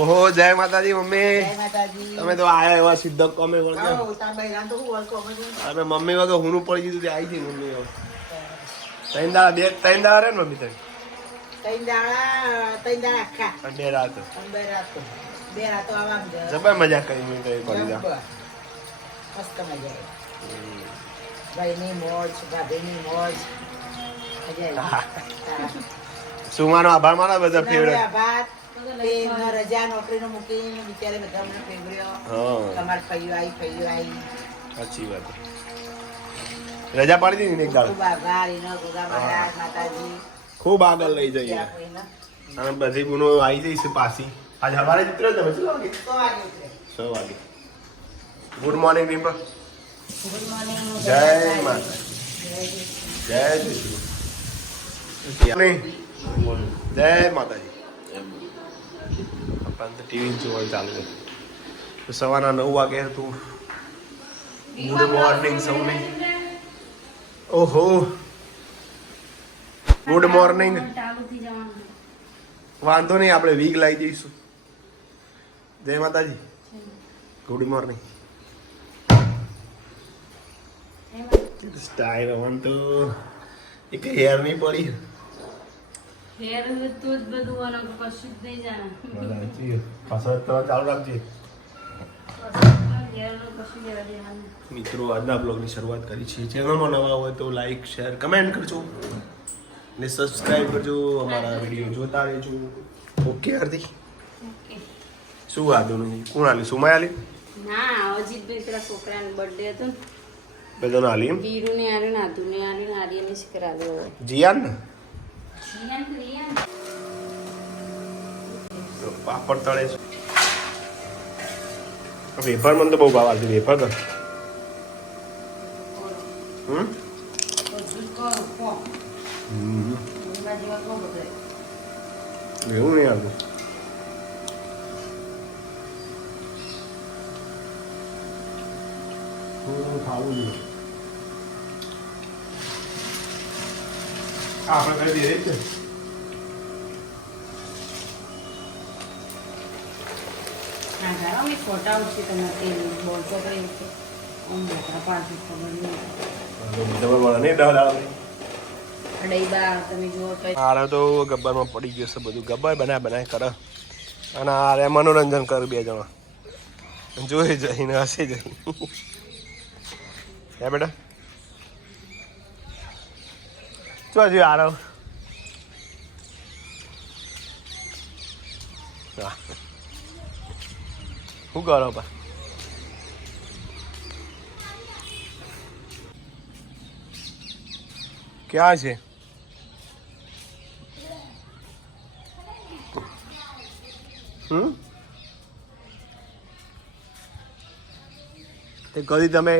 ઓહો જય માતાજી મમ્મી. તમે તો આયા એવા સિદ્ધ કોમે અરે મમ્મી વગર હું પડી ગયું આવી ગઈ મમ્મી. ત્રણ દાડા બે ત્રણ દાડા રે ને મમ્મી તઈ ત્રણ દાડા ત્રણ દાડા આખા. બે રાત. બે રાતો. બે રાતો આવવાનું જબર મજા કરી મેં કરી મસ્ત મજા આવી. ભાઈની મોજ ભાભીની મોજ. મજા આવી. સુમાનો આભાર મારા બધા ફેવરેટ રજા નોકરીનો મૂકીને બિચારે બધા મને ફેવર્યો તમારે ફૈયું આવી ફૈયું આવી સાચી વાત રજા પાડી દીધી ને એક દાડો? ખૂબ આગળ લઈ જઈએ. અને બધી ગુનો આવી જઈશ પાછી. આજ હવારે ઉતર્યો તમે? કેટલા વાગે. છ વાગે. ગુડ મોર્નિંગ રિમ્પલ જય માતા જય શ્રી જય માતાજી. તો ટીવી જોવાનું ચાલુ તો સવારના નવ વાગે હતું ગુડ મોર્નિંગ સૌને ઓહો. ગુડ મોર્નિંગ વાંધો નહીં આપણે વીક લાવી જઈશું. જય માતાજી. ગુડ મોર્નિંગ સ્ટાઈલ વાંધો. તો એક હેર નહીં પડી. તો જ બધું અને કશું જ નહીં જાણે. પાછળ તો ચાલુ રાખજે. મિત્રો આજના બ્લોગની શરૂઆત કરી છે. ચેનલમાં નવા હોય તો લાઈક શેર કમેન્ટ કરજો. ને સબસ્ક્રાઇબ કરજો. અમારા વીડિયો જોતા રહેજો. ઓકે હાર્દિક. ઓકે શું વાંધો નહીં. કોણ આલી? સુમાય આલી? ના અજીતભાઈ પેલા છોકરાનો બર્થડે હતો ને. બધાને આલી એમ? વીરુ ને આર્યું ને આધુ ને આર્યું ને આર્યને જ કરાવ્યો. જીયાન ને? પાપડ તળે છે. વેફર મને તો બહુ ભાવ આવતી વેફર તો. એવું નહીં આવતું ખાવું જોઈએ. આપણે કરી દઈએ છે. હા હા અમે ફોટા ઉઠી તમારે તે બોલતો છે મોટા પાછું ખબર નહીં. નહીં ગબ્બરમાં પડી ગયું છે બધું. ગબ્બર બનાય બનાય કરે. અને આરે મનોરંજન કર બે જણા. જોઈ જઈને હસી જઈ હે બેટા? ચો હજી આરવ શું કરો પા ક્યાં છે હમ તે કદી તમે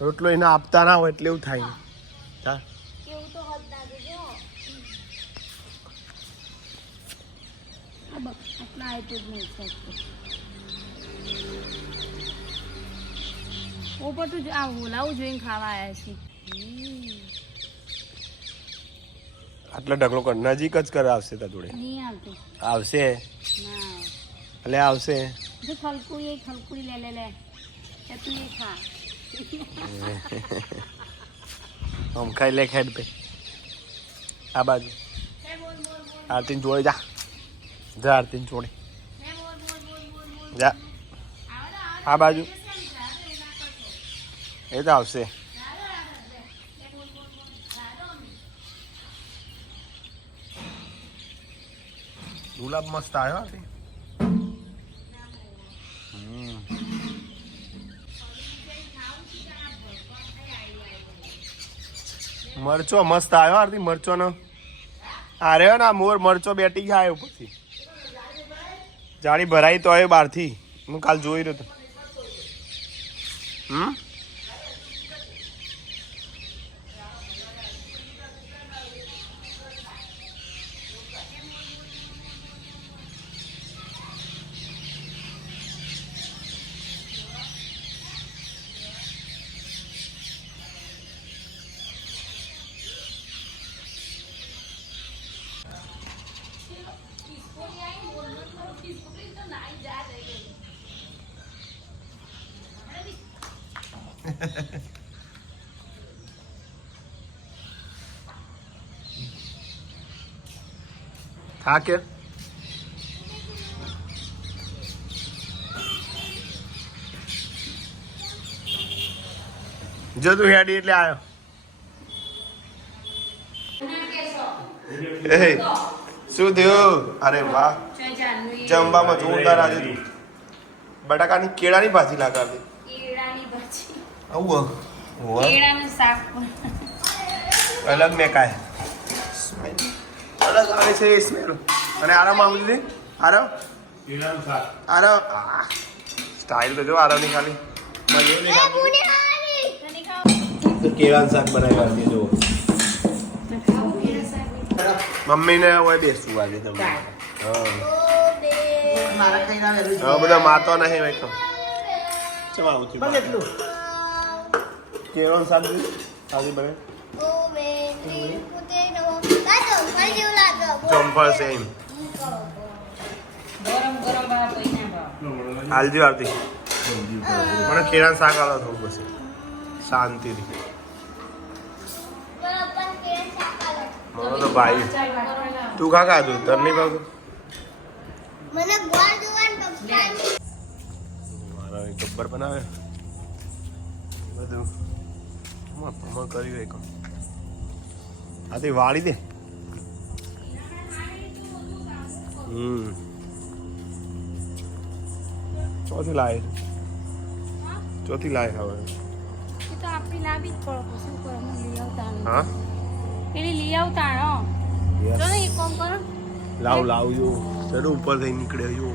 રોટલો એને આપતા ના હોય એટલે એવું થાય. ને આટલા આટલું જ નહીં શકતું ઉપર તો આ હોલાવું જોઈને ખાવા આવ્યા છે આટલા ઢગલો કર નજીક જ કર આવશે તા જોડે. આવશે? એટલે આવશે. જો ખલકુડી ખલકુડી લે લે લે એ તું એ ખા આમ ખાઈ લે ખેડ આ બાજુ. આરતીન જોઈ જા. જા આરતીન છોડી જા. આ બાજુ. એ તો આવશે. ગુલાબ મસ્ત આવ્યો આરતી મરચો મસ્ત આવ્યો આરતી મરચો નો આ રહ્યો ને મોર, મરચો બેટી ગયા ઉપરથી. જાળી ભરાઈ તો આવ્યો બહારથી હું કાલ જોઈ રહ્યો તો. હમ? હા કે જો તું હેડી એટલે આવ્યો શું થયું? અરે વાહ. જમવામાં જોરદાર આજે તું. બટાકાની કેળાની ભાજી લાગાવી. આવું અલગ મેં કાય અલગ આવે છે સ્મેલ. અને આરામ આવું આરામ? આરામ. આહ. સ્ટાઇલ તો જો આરામની ખાલી. કેળાનું શાક બનાવ્યા છે જો મમ્મીને હોય બેસવું આજે તમે હા. બધા માતો નહીં હોય તો ચમ આવું છું બસ એટલું. કેળાનું શાક બને. ચોમ્પર સેમ ભાવ હાલજી આવતી. મને કેળા શાક આલો થોડું બસ શાંતિથી. મને તો ભાઈ. તું કા ખાધું તર નહીં ખાધું મને ગોળ જોવાનું મારા એક ગબ્બર બનાવે. બધું. માં કર્યું એક. આથી વાળી દે. હમ. ચોથી લાય. ચોથી લાય હવે. એ તો આપણી લાવી જ પડો પછી કરો? લઈ આવતા હા? પેલી લઈ આવતા Yes. જો ને એક કામ કરો. લાવ લાવ જો. ચલો ઉપર થઈ નીકળે જો.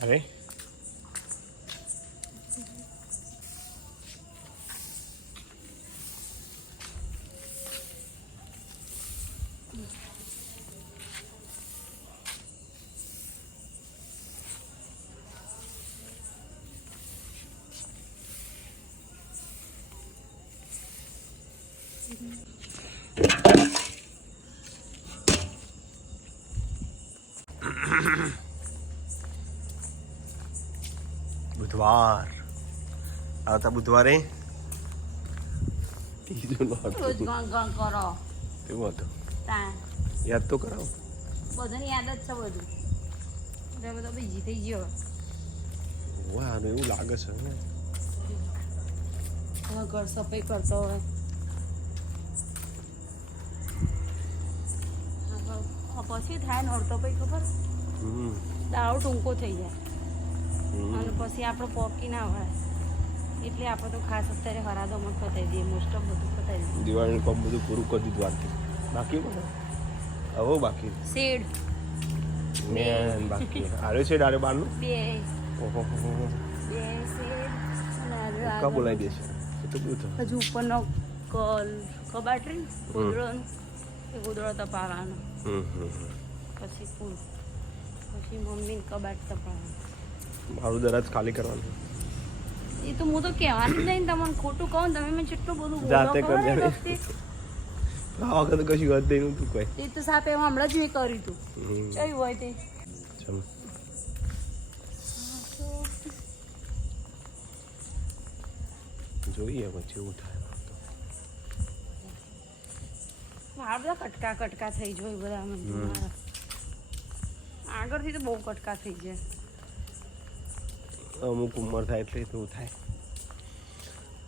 એ બુધવાર. આવતા બુધવારે? ત્રીજું કરો. એવું હતું યાદ તો કરાવો બધાની યાદ જ છે બધું. એટલે બધો બીજી થઈ ગયો. વાહ એવું લાગે છે ને. હવે ઘર સફાઈ કરતો હોય હા, હવે પછી થાય નોરતો પછી ખબર હમ. દાળો ટૂંકો થઈ જાય. અને પછી આપણો પોકી ના હોય. એટલે આપણે તો ખાસ અત્યારે હરાદો મત પતાવી દઈએ મોસ્ટ ઓફ બધું પતાવી દઈએ. દિવાળીનું કામ બધું પૂરું કરી દીધું આજથી બાકી બધું? હવે બાકી. શેડ. મેન બાકી. છે ડારે બારનું? બે. ઓહો. બે શેડ કા બોલાવી દેશે? તો બધું થયું. હજુ ઉપરનો કલ કબાટરી રે ગોદડોનો એ ગોદડો તપાવવાનો. પછી ફૂલ. પછી મમ્મીને કબાટ તપાવવાનું મારું દરાજ ખાલી કરવાનું. એ તો હું તો કહેવાનું જ નહીં તમને ખોટું કહું તમે મને કેટલું બધું જાતે. વખતે? આ વખતે કશું વાત દઈ તું કોઈ. એ તો સાથે એમાં હમણાં જ મેં કર્યું હતું. કયું હોય તે? ચાલો. જોઈએ પછી એવું બધા કટકા કટકા થઈ જાય બધા મને. આગળથી તો બહુ કટકા થઈ જાય. અમુક ઉંમર થાય એટલે એવું થાય.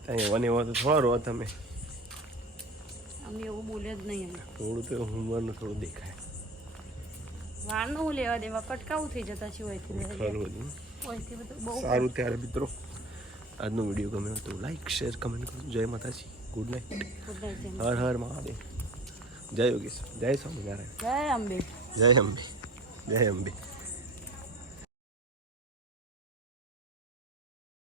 ત્યાં એવા ને એવા તો થોડા રહો તમે. અમે એવું બોલ્યા જ નહીં થોડું તો ઉંમરનું થોડું દેખાય. વાળનો હું લેવા દેવા કટકાવું થઈ જતા છે ઓયથી સારું ત્યારે મિત્રો. આજનો વીડિયો ગમ્યો તો લાઈક શેર કમેન્ટ કરો જય માતાજી. Good night Har Har Mahadev. જય યોગેશ. જય સ્વામિનારાયણ. જય અંબે. જય અંબે. જય અંબે.